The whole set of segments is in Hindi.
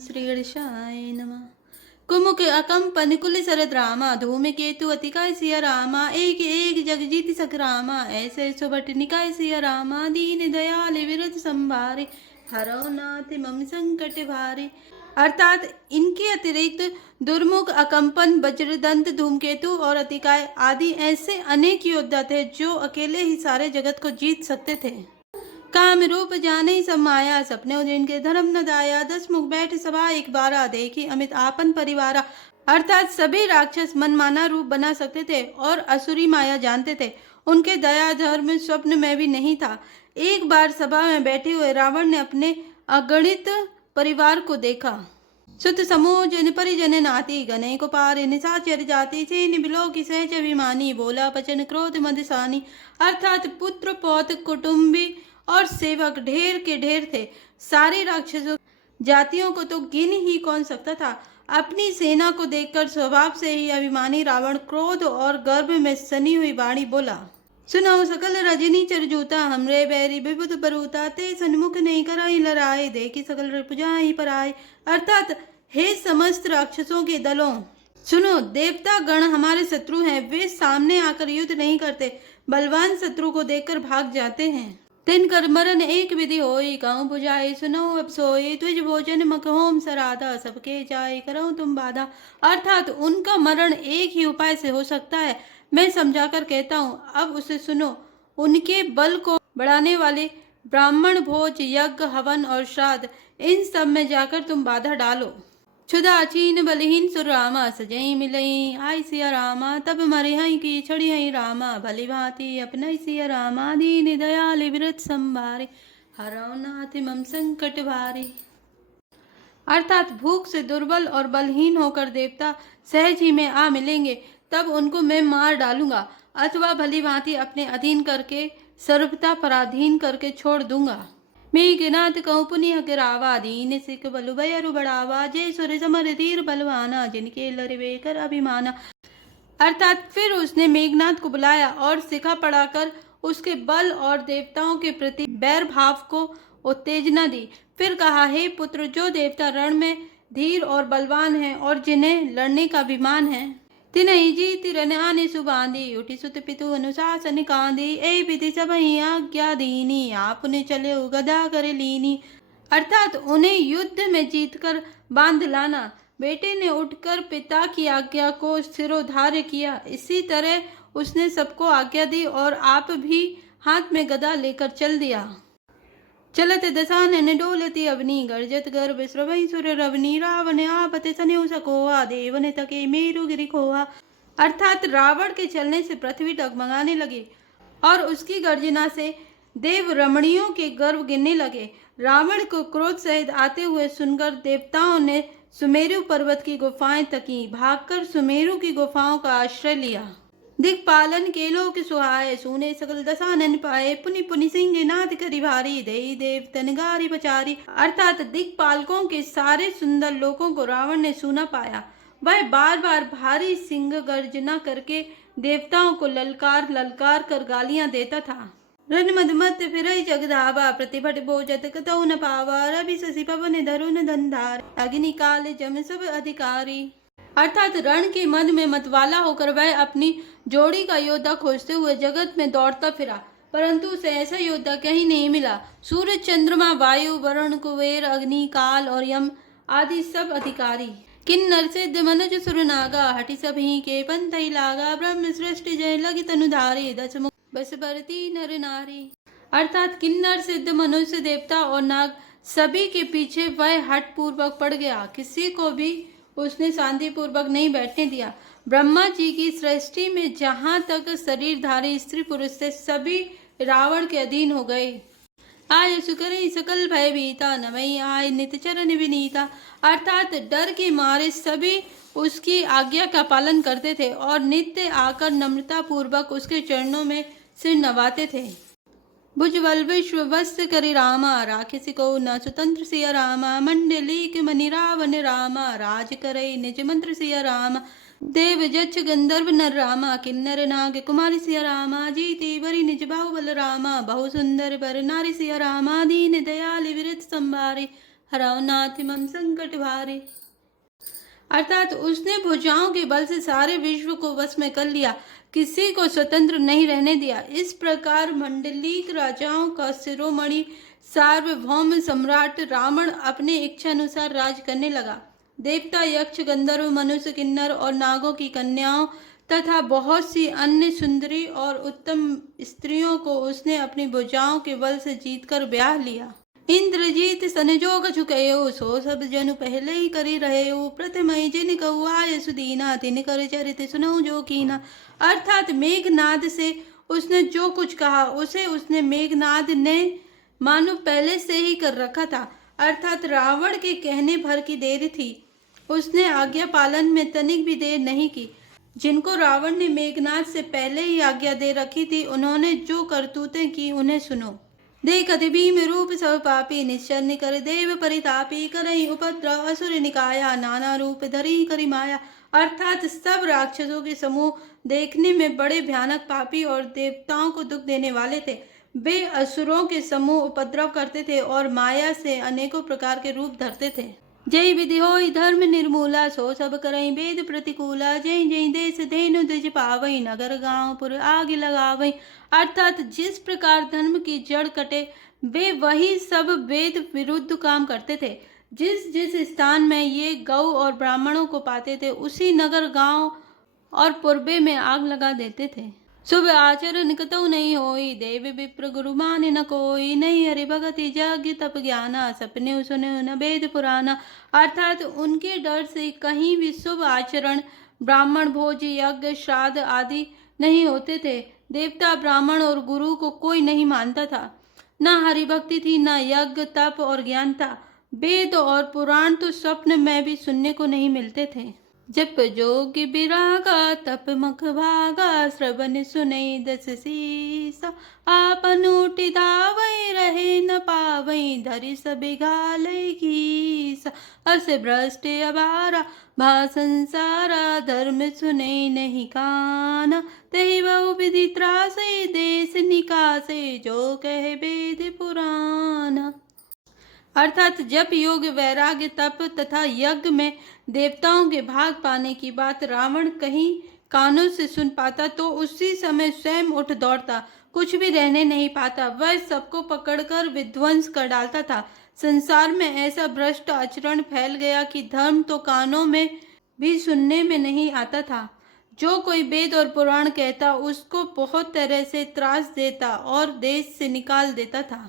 श्री गणेशाय नमः। कुमुक अकंपन कुल सरद रामा, धूमकेतु अतिकाय सिया रामा, एक एक जगजीत सखरामा, ऐसे सुबट निकाय सिया रामा, दीन दयाल विरत संभारे, हरो नाथ मम संकट भारे। अर्थात इनके अतिरिक्त दुर्मुख, अकंपन, वज्रदंत, धूमकेतु और अतिकाय आदि ऐसे अनेक योद्धा थे जो अकेले ही सारे जगत को जीत सकते थे। काम रूप जाने सब माया, सपने जिनके धर्म न दाया, 10 मुख बैठ सभा एक बारा, देखी अमित आपन परिवारा। अर्थात सभी राक्षस मनमाना रूप बना सकते थे और असुरी माया जानते थे। उनके दया धर्म स्वप्न में भी नहीं था। एक बार सभा में बैठे हुए रावण ने अपने अगणित परिवार को देखा। सुत समूह जन परिजन नाती, गने को पार निशाचर जाति, से निबिलो की सहज अभिमानी, बोला पचन क्रोध मदसानी। अर्थात पुत्र पौत्र कुटुंबी और सेवक ढेर के ढेर थे। सारे राक्षसों जातियों को तो गिन ही कौन सकता था। अपनी सेना को देखकर स्वभाव से ही अभिमानी रावण क्रोध और गर्भ में सनी हुई वाणी बोला, सुनो सकल रजनी चरजूता, हमरे बैरी विबुध बरूता, ते सन्मुख नहीं कराई लड़ाई, देखी सकल रिपुजा ही पराई। अर्थात हे समस्त राक्षसों के दलों, सुनो, देवता गण हमारे शत्रु हैं। वे सामने आकर युद्ध नहीं करते, बलवान शत्रु को देखकर भाग जाते हैं। तिन कर मरण एक विधि होई, कहूँ बुझाई सुनो अब सोई, तुझ भोजन मकहोम सराधा, सबके जाए करो तुम बाधा। अर्थात उनका मरण एक ही उपाय से हो सकता है, मैं समझाकर कहता हूँ, अब उसे सुनो। उनके बल को बढ़ाने वाले ब्राह्मण भोज, यज्ञ, हवन और श्राद्ध, इन सब में जाकर तुम बाधा डालो। क्षुधा चीन बलहीन सुर रामा, सजई मिलई आई सिया रामा, तब मरे हई की छड़ी हई रामा, भली भांति अपना सिया रामा, दीन दयाल विरत संभारे, हरौ नाथ मम संकट भारे। अर्थात भूख से दुर्बल और बलहीन होकर देवता सहज ही में आ मिलेंगे, तब उनको मैं मार डालूंगा, अथवा भली भांति अपने अधीन करके सर्वथा पराधीन करके छोड़ दूंगा। मेघनाथ कहूँ पुनिह गिरावा, दीन सिख बलु भयरु बढ़ावा, जय सुर समर तीर बलवाना, जिनके लरिवे कर अभिमाना। अर्थात फिर उसने मेघनाथ को बुलाया और सिखा पढ़ाकर उसके बल और देवताओं के प्रति बैर भाव को उत्तेजना दी। फिर कहा, हे पुत्र, जो देवता रण में धीर और बलवान हैं और जिन्हें लड़ने का अभिमान है, तिन्हि जीत रन आने सुबांधी, उठी सुत पितु अनुशासन कांधी, ए विधि सब आज्ञा दीनी, आपने चले गदा करे लीनी। अर्थात उन्हें युद्ध में जीतकर बांध लाना। बेटे ने उठकर पिता की आज्ञा को सिरोधार्य किया, इसी तरह उसने सबको आज्ञा दी और आप भी हाथ में गदा लेकर चल दिया। चलत दशानन डोलती अवनी, गर्जत गर्भ स्रवई सुर रवनी, रावण आपत सन्यु सकोआ, देवन तके मेरु गिरि खोआ। अर्थात रावण के चलने से पृथ्वी डगमगाने लगी और उसकी गर्जना से देव रमणियों के गर्भ गिरने लगे। रावण को क्रोध सहित आते हुए सुनकर देवताओं ने सुमेरु पर्वत की गुफाएं तकी, भागकर सुमेरु की गुफाओं का आश्रय लिया। दिक्पालन के लोक सुहाए, सुने सकल दशानन पाए, पुनि पुनि सिंह नाथ करि भारी, देई देव तनगारी पचारी। अर्थात दिक्पालकों के सारे सुंदर लोकों को रावण ने सुना पाया। वह बार बार भारी सिंह गर्जना करके देवताओं को ललकार ललकार कर गालियां देता था। रन मदमत फिरई जगधावा, प्रतिभट बोजत कतौ न पावा, रवि शशि पवन धरुन धंधार, अग्नि काल जम सब अधिकारी। अर्थात रण के मन में मतवाला होकर वह अपनी जोड़ी का योद्धा खोजते हुए जगत में दौड़ता फिरा, परंतु उसे ऐसा योद्धा कहीं नहीं मिला। सूर्य, चंद्रमा, वायु, वरुण, कुबेर, अग्नि, काल और यम आदि सब अधिकारी, किन्नर सिद्ध मनुज सुर नागा, हटि सभी के पंथई लागा, ब्रह्म सृष्टि जय लगी तनुधारी, 10 मुख बस बरती नर नारी। अर्थात किन्नर सिद्ध मनुष्य, देवता और नाग सभी के पीछे वह हठ पूर्वक पड़ गया, किसी को भी उसने शांति पूर्वक नहीं बैठने दिया। ब्रह्मा जी की सृष्टि में जहाँ तक शरीरधारी स्त्री पुरुष थे, सभी रावण के अधीन हो गए। आय सुकरे सकल भय भीता, नमई आय नित चरण विनीता। अर्थात डर के मारे सभी उसकी आज्ञा का पालन करते थे और नित्य आकर नम्रता पूर्वक उसके चरणों में सिर नवाते थे। भुजबल विश्व वस्त करि रामा, राखिस को न स्वतंत्र सिया रामा, मंडलीक मनि रावण रामा, राज करे निज मंत्र सिया रामा, देव जक्ष गंधर्व नर रामा, किन्नर नाग कुमारी सिया रामा, जीती बरी निज बाहुबल रामा, बहु सुंदर बर नारी सिया रामा, दीन दयाल विरत संभारे, हराओ नाथ मम संकट भारे। अर्थात उसने भुजाओं के बल से सारे विश्व को वश में कर लिया, किसी को स्वतंत्र नहीं रहने दिया। इस प्रकार मंडलीक राजाओं का शिरोमणि सार्वभौम सम्राट रावण अपने इच्छानुसार राज करने लगा। देवता, यक्ष, गंधर्व, मनुष्य, किन्नर और नागों की कन्याओं तथा बहुत सी अन्य सुंदरी और उत्तम स्त्रियों को उसने अपनी भुजाओं के बल से जीतकर ब्याह लिया। इंद्रजीत सनजोग झुकयो, सो सब जनु पहले ही करी रहे। प्रथम जिन कौआय सुदीना, तिन कर चरित सुनऊ जो कीना। अर्थात मेघनाद से उसने जो कुछ कहा उसे उसने मेघनाद ने मानो पहले से ही कर रखा था। अर्थात रावण के कहने भर की देर थी, उसने आज्ञा पालन में तनिक भी देर नहीं की। जिनको रावण ने मेघनाद से पहले ही आज्ञा दे रखी थी, उन्होंने जो करतूतें की उन्हें सुनो। देखत भीम रूप सब पापी, निश्चर निकर देव परितापी। करई उपद्रव असुर निकाया, नाना रूप धरी करी माया। अर्थात सब राक्षसों के समूह देखने में बड़े भयानक, पापी और देवताओं को दुख देने वाले थे। वे असुरों के समूह उपद्रव करते थे और माया से अनेकों प्रकार के रूप धरते थे। जय विधि होई धर्म निर्मूला, सो सब करई वेद प्रतिकूला। जय जय देश धेनु द्विज पावई, नगर गांव पुर आग लगावई। अर्थात जिस प्रकार धर्म की जड़ कटे, वे वही सब वेद विरुद्ध काम करते थे। जिस जिस स्थान में ये गौ और ब्राह्मणों को पाते थे, उसी नगर गांव और पूर्वे में आग लगा देते थे। शुभ आचरण कतौ नहीं होई, देव विप्र गुरु माने न कोई। नहीं हरि भगति यज्ञ तप ज्ञाना, सपने सुने न वेद पुराना। अर्थात उनके डर से कहीं भी शुभ आचरण, ब्राह्मण भोज, यज्ञ, श्राद्ध आदि नहीं होते थे। देवता, ब्राह्मण और गुरु को कोई नहीं मानता था। न हरि भक्ति थी, न यज्ञ, तप और ज्ञान था। वेद और पुराण तो स्वप्न में भी सुनने को नहीं मिलते थे। जप जोग बिरागा, तप मख भागा, श्रवण सुनई दस सीसा। आपन उठि धावै, रहे न पावै, धरि सब घालै घीसा। अस भ्रष्ट अबारा, भा संसारा, धर्म सुनई नहीं काना। तहि बहु विधि त्रासै, देश निकासै, जो कहे वेद पुराना। अर्थात जप, योग, वैराग्य, तप तथा यज्ञ में देवताओं के भाग पाने की बात रावण कहीं कानों से सुन पाता तो उसी समय स्वयं उठ दौड़ता, कुछ भी रहने नहीं पाता। वह सबको पकड़कर विध्वंस कर डालता था। संसार में ऐसा भ्रष्ट आचरण फैल गया कि धर्म तो कानों में भी सुनने में नहीं आता था। जो कोई वेद और पुराण कहता, उसको बहुत तरह से त्रास देता और देश से निकाल देता था।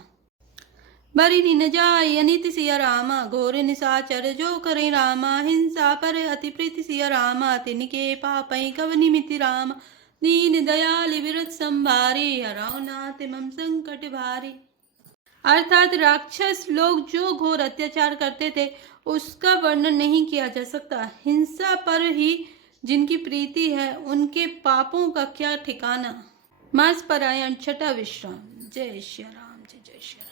बरी न जाय अनित सिया रामा, घोर निशाचर जो करे रामा। हिंसा पर अति प्रीति सिया रामा, तिनके पापै कव निमिति रामा। दीन दयाल विरत संभारी, हराओ नाथ मम संकट भारी। अर्थात राक्षस लोग जो घोर अत्याचार करते थे, उसका वर्णन नहीं किया जा सकता। हिंसा पर ही जिनकी प्रीति है, उनके पापों का क्या ठिकाना। मास परायण छठा विश्राम। जय श्री राम, जय जय श्री राम।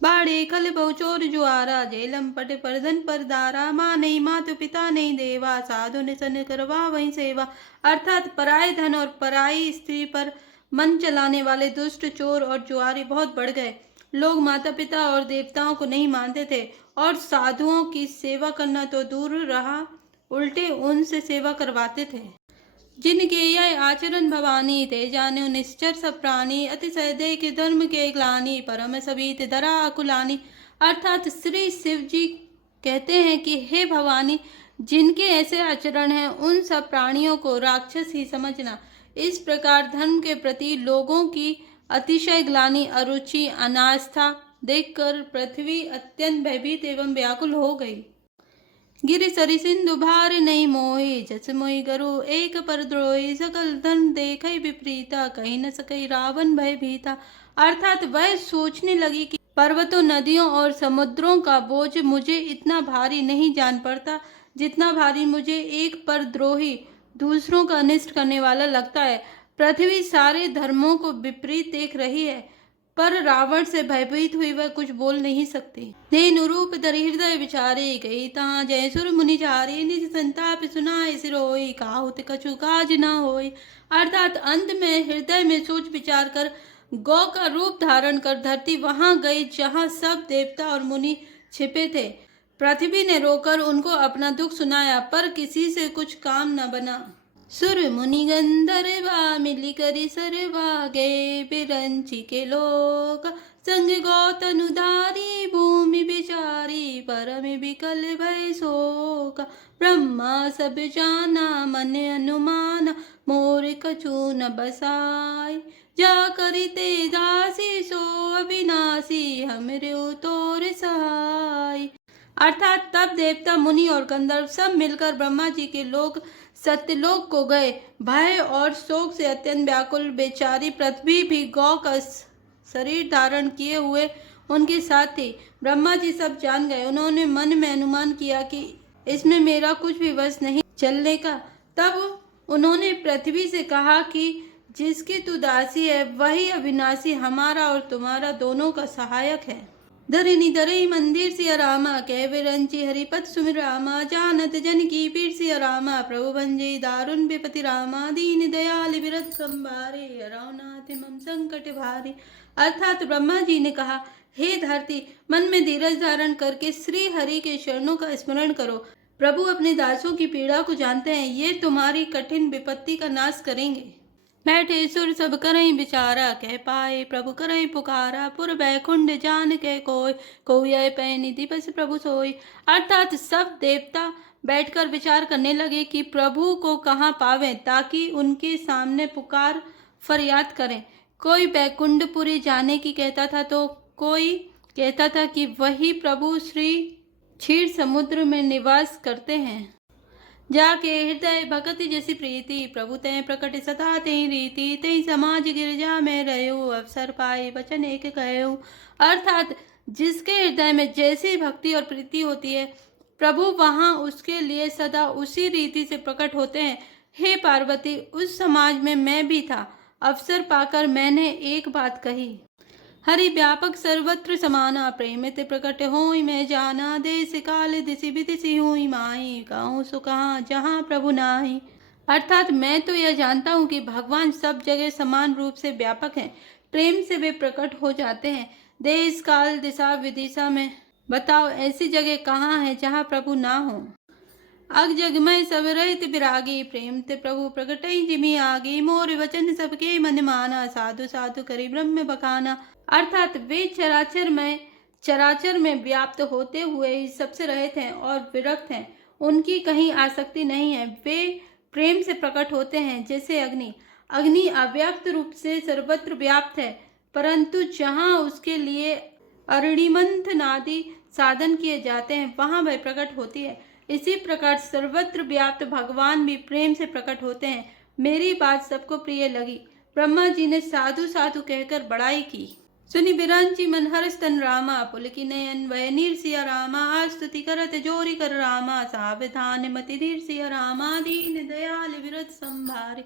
बाड़े खल बहुचोर जुआरा, जेलम पट परधन पर दारा। माँ नहीं मातु पिता नहीं देवा, साधु निसन करवा वही सेवा। अर्थात पराये धन और पराई स्त्री पर मन चलाने वाले दुष्ट, चोर और जुआरी बहुत बढ़ गए। लोग माता पिता और देवताओं को नहीं मानते थे और साधुओं की सेवा करना तो दूर रहा, उल्टे उनसे सेवा करवाते थे। जिनके यह आचरण भवानी, ते जाने निश्चर सब प्राणी। अतिशय देख धर्म के ग्लानि, परम सबीत धरा अकुलानी। अर्थात श्री शिव जी कहते हैं कि हे भवानी, जिनके ऐसे आचरण हैं, उन सब प्राणियों को राक्षस ही समझना। इस प्रकार धर्म के प्रति लोगों की अतिशय ग्लानि, अरुचि, अनास्था देखकर पृथ्वी अत्यंत भयभीत एवं व्याकुल हो गई। गिरि सरि सिंधु भार नहीं मोहि, जस मोहि गरु एक पर द्रोही। सकल धर्म देखै विपरीता, कहीं न सकई रावण भय भीता। अर्थात वह सोचने लगी कि पर्वतों, नदियों और समुद्रों का बोझ मुझे इतना भारी नहीं जान पड़ता, जितना भारी मुझे एक पर द्रोही, दूसरों का अनिष्ट करने वाला लगता है। पृथ्वी सारे धर्मों को विपरीत देख रही है, पर रावण से भयभीत हुई वह कुछ बोल नहीं सकती। धेनु रूप धरि हृदय विचारे, गई ता जय सुर मुनि चारे। निज संताप सुनाय सिरोई, काहुत कछु काज न होई। अर्थात अंत में हृदय में सोच विचार कर गौ का रूप धारण कर धरती वहां गई, जहां सब देवता और मुनि छिपे थे। पृथ्वी ने रोकर उनको अपना दुख सुनाया, पर किसी से कुछ काम न बना। सुर मुनि गंधर्वा मिली करी सरवा गए बिरंची के लोग, संग गौतनुधारी भूमि बिचारी परम विकल भय शोक। ब्रह्मा सब जाना मन अनुमान मोर कछु न बसाई, जा करिते दासी सो अविनाशी हमरे तोर सहाय। अर्थात तब देवता मुनि और गंधर्व सब मिलकर ब्रह्मा जी के लोग सत्यलोक को गए। भय और शोक से अत्यंत व्याकुल बेचारी पृथ्वी भी गौ का शरीर धारण किए हुए उनके साथ थी। ब्रह्मा जी सब जान गए। उन्होंने मन में अनुमान किया कि इसमें मेरा कुछ भी वश नहीं चलने का। तब उन्होंने पृथ्वी से कहा कि जिसकी तू दासी है वही अविनाशी हमारा और तुम्हारा दोनों का सहायक है। धरनी धरई मंदिर सिया रामा, कह विरंची हरिपत सुमिर रामा, जानत जन की पीर सिया रामा, प्रभु भंजे दारुण विपति रामा, दीन दयाल विरत संभारे, हरौनाथ मम संकट भारे। अर्थात ब्रह्मा जी ने कहा, हे धरती, मन में धीरज धारण करके श्री हरि के चरणों का स्मरण करो। प्रभु अपने दासों की पीड़ा को जानते हैं, ये तुम्हारी कठिन विपत्ति का नाश करेंगे। बैठे सुर सब करई बिचारा, कह पाए प्रभु करई पुकारा, पुर बैकुंड जान के कोई आए पै निधि बस प्रभु सोई। अर्थात सब देवता बैठकर विचार करने लगे कि प्रभु को कहाँ पावें, ताकि उनके सामने पुकार फरियाद करें। कोई बैकुंठपुरी जाने की कहता था, तो कोई कहता था कि वही प्रभु श्री क्षीर समुद्र में निवास करते हैं। जाके हृदय भक्ति जैसी प्रीति, प्रभु तय प्रकट सता तई रीति, तई समाज गिरजा में रहो, अवसर पाए वचन एक कहो। अर्थात जिसके हृदय में जैसी भक्ति और प्रीति होती है, प्रभु वहाँ उसके लिए सदा उसी रीति से प्रकट होते हैं। हे पार्वती, उस समाज में मैं भी था। अवसर पाकर मैंने एक बात कही, हरि व्यापक सर्वत्र समाना, प्रेम ते प्रकट होई मैं जाना, देश काल दिशि विदिशि हुई माई, कहूँ सो कहाँ जहाँ प्रभु नाही। अर्थात मैं तो यह जानता हूँ कि भगवान सब जगह समान रूप से व्यापक हैं, प्रेम से वे प्रकट हो जाते हैं। देश काल दिशा विदिशा में बताओ ऐसी जगह कहाँ है जहाँ प्रभु ना हो। अग जगमय सब रहित विरागी, प्रेम ते प्रभु प्रकटई जिमि आगी, मोर वचन सबके मन माना, साधु साधु करी ब्रह्म बखाना। अर्थात वे चराचर में व्याप्त होते हुए ही सबसे रहित हैं और विरक्त हैं, उनकी कहीं आसक्ति नहीं है। वे प्रेम से प्रकट होते हैं जैसे अग्नि। अग्नि अव्यक्त रूप से सर्वत्र व्याप्त है, परंतु जहाँ उसके लिए अरणिमंथ आदि साधन किए जाते हैं वहाँ वह प्रकट होती है। इसी प्रकार सर्वत्र व्याप्त भगवान भी प्रेम से प्रकट होते हैं। मेरी बात सबको प्रिय लगी। ब्रह्मा जी ने साधु साधु कहकर बड़ाई की। सुनि बिरांची मन हरस तन रामा, पुलकी नयन वय नीर सिया रामा, स्तुति करत जोरी कर रामा, सावधान मति धीर सिया रामा, दीन दयाल विरत संभारे,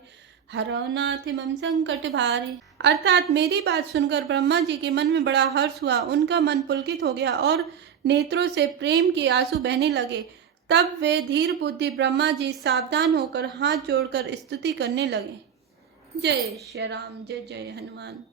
हरौनाथ मम संकट भारे। अर्थात मेरी बात सुनकर ब्रह्मा जी के मन में बड़ा हर्ष हुआ। उनका मन पुलकित हो गया और नेत्रों से प्रेम के आंसू बहने लगे। तब वे धीर बुद्धि ब्रह्मा जी सावधान होकर हाथ जोड़कर स्तुति करने लगे। जय श्री राम, जय जय हनुमान।